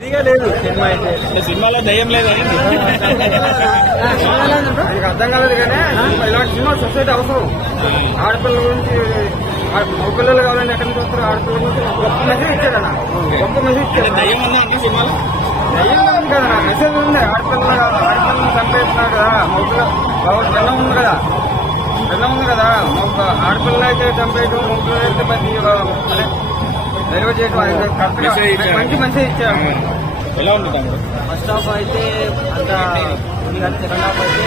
లేదు సినిమా అయితే సినిమాలో దయ్యం లేదండి అర్థం కాలేదు కానీ ఇలాంటి సినిమా సొసైటీ అవసరం. ఆడపిల్లల గురించి మగపిల్లలు కావాలని ఎక్కడి నుంచి వస్తారు, ఆడపిల్లల గురించి గొప్ప మెసేజ్ ఇచ్చాడన్న, గొప్ప మెసేజ్ ఇచ్చాడు. దయ్యం ఉందా అండి సినిమాలో? దయ్యం కదా మెసేజ్ ఉంది. ఆడపిల్లలు చంపేస్తున్నారు కదా, మగపిల్ల భిన్నం ఉంది కదా, భిన్నం ఉంది కదా. ఆడపిల్లలు అయితే చంపేయడం, మగపిల్లలు అయితే అదే డెలివరీ చేయడం మంచి మెసేజ్ ఇచ్చారు. ఎలా ఉంది తమ్ముడు? ఫస్ట్ హాఫ్ అయితే అంత ఉంది కానీ సెకండ్ హాఫ్ అయితే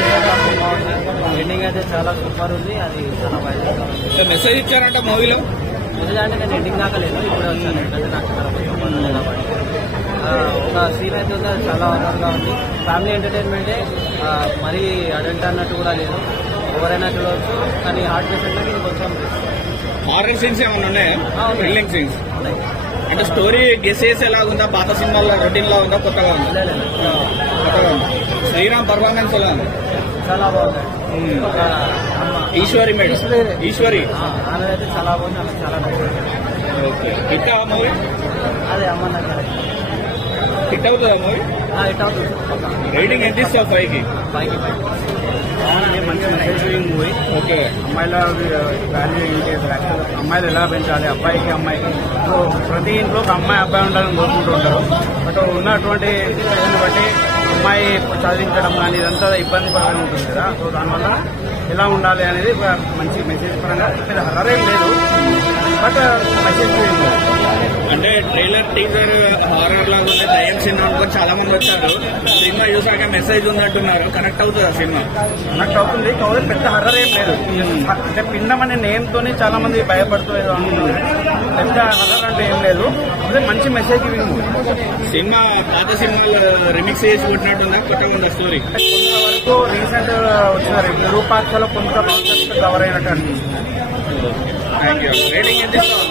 బాగుంది. ఎండింగ్ అయితే చాలా సూపర్ ఉంది. అది చాలా బాగా మెసేజ్ ఇచ్చారంట మూవీలో. మెసేజ్ అంటే నేను ఎండింగ్ దాకా లేదు, ఇప్పుడే వచ్చాను. ఏంటంటే నాకు చాలా కాబట్టి ఒక సీన్ అయితే ఉంది, అది చాలా ఆనందంగా ఉంది. ఫ్యామిలీ ఎంటర్టైన్మెంటే, మరీ అడల్ట్ అన్నట్టు కూడా లేదు, ఎవరైనా చూడవచ్చు. కానీ హార్ట్ పేషెంట్ ఇది కొంచెం హారర్ సీన్స్ ఏమైనా ఉన్నాయా? థ్రిల్లింగ్ సీన్స్ అంటే స్టోరీ గెస్ చేసి ఎలాగుందా? పాత సినిమాల్లో రొటీన్ లా ఉందా, కొత్తగా ఉందా? కొత్తగా ఉంది. శ్రీరామ్ పర్ఫార్మెన్స్ ఎలా ఉంది? చాలా బాగుంది. ఈశ్వరి మేడం, ఈశ్వరి ఆమె అయితే చాలా బాగుంది. ఆమె చాలా నచ్చింది. ఓకే. హిట్ ఆ మూవీ? అదే అమ్మ హిట్ అవుతుందా మూవీ? హిట్ అవుతుంది. రేటింగ్ ఎంత ఇస్తావు? 5కి? 5కి 5. బాగుంది, మంచి మెసేజ్ మూవీ. ఓకే. అమ్మాయిల వాల్యూ ఏంటి, అమ్మాయిలు ఎలా పెంచాలి, అబ్బాయికి అమ్మాయికి. ప్రతి ఇంట్లో ఒక అమ్మాయి అబ్బాయి ఉండాలని కోరుకుంటుంటారు. బట్ ఉన్నటువంటి సిచ్యువేషన్ బట్టి అమ్మాయి చదివించడం కానీ ఇదంతా ఇబ్బందికరంగా ఉంటుంది కదా. సో దానివల్ల ఎలా ఉండాలి అనేది మంచి మెసేజ్ పరంగా పెద్ద హర్రర్ ఏం లేదు, బట్ మెసేజ్ అంటే ట్రైలర్ టీజర్ హారర్ లాగా ఉంది, దయ్యం సినిమా అనుకో చాలా మంది వచ్చారు. సినిమా చూసాక మెసేజ్ ఉందంటున్నారు. కనెక్ట్ అవుతుంది ఆ సినిమా? కనెక్ట్ అవుతుంది. కావాలి పెద్ద హర్రర్ ఏం లేదు. అంటే పిండం అనే నేమ్ తోనే చాలా మంది భయపడుతుంది అనుకుంటున్నారు. పెద్ద హర్రర్ అంటే ఏం లేదు, అదే మంచి మెసేజ్ సినిమా. పాత సినిమాలు రిమిక్స్ చేసి కొట్టినట్టుందా, కొత్తగా ఉందా స్టోరీ? కొంతవరకు రీసెంట్ వచ్చిన విరూపాక్షలో కొంత కాన్సెప్ట్ కవర్ అయినట్టు అనిపిస్తుంది. Thank you. రేటింగ్ ఎంత ఇస్తావు?